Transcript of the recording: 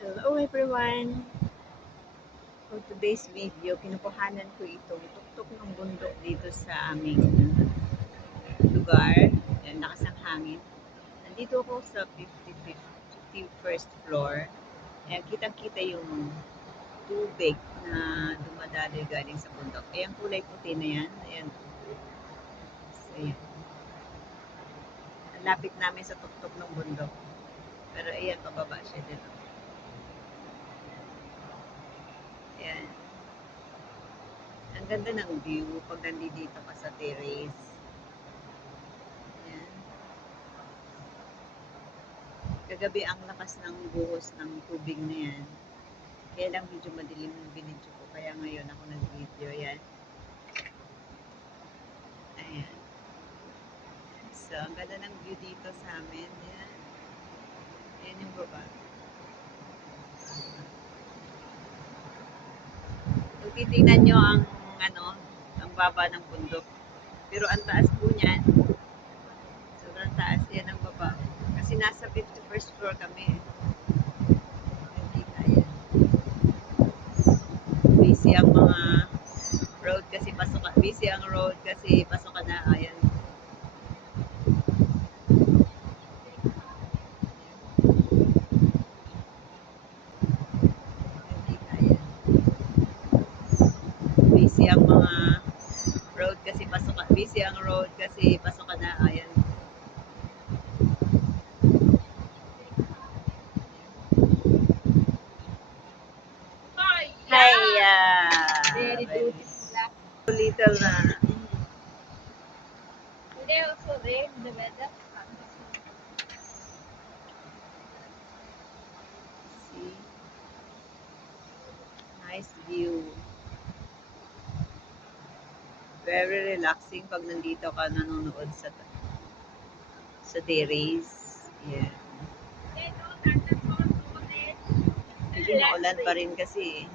Hello everyone! For today's video, kinukuhanan ko itong tuktok ng bundok dito sa aming lugar. Yan, lakas ng hangin. Nandito ako sa 51st floor. Ayan, kitang-kita yung tubig na dumadaloy galing sa bundok. Ayan, kulay puti na yan. Ayan. So, ayan. Ang lapit namin sa tuktok ng bundok. Pero ayan, pababa siya dito. Ayan. Ang ganda ng view pag nandito ka sa terrace. Ayan. Kagabi ang lakas ng buhos ng tubig na yan. Kaya lang medyo madilim yung binidyo ko. Kaya ngayon ako nag-video. Ayan. Ayan. So, ang ganda ng view dito sa amin. Ayan. Ayan yung baba. Kung titignan nyo ang ang baba ng bundok. Pero ang taas po niyan, sobrang taas. Yan ang baba. Kasi nasa 51st floor kami. Ayan. Busy ang mga road kasi pasok ka. Busy ang road kasi pasok ka na. Ayan. Busy ang mga road kasi pasok ka. Busy ang road kasi pasok ka na. Ayan. Hiya! Very beautiful. Little na. Today also rain, the weather. See? Nice view. Very relaxing pag nandito ka nanonood sa terrace. Yeah. Medyo maulan pa rin kasi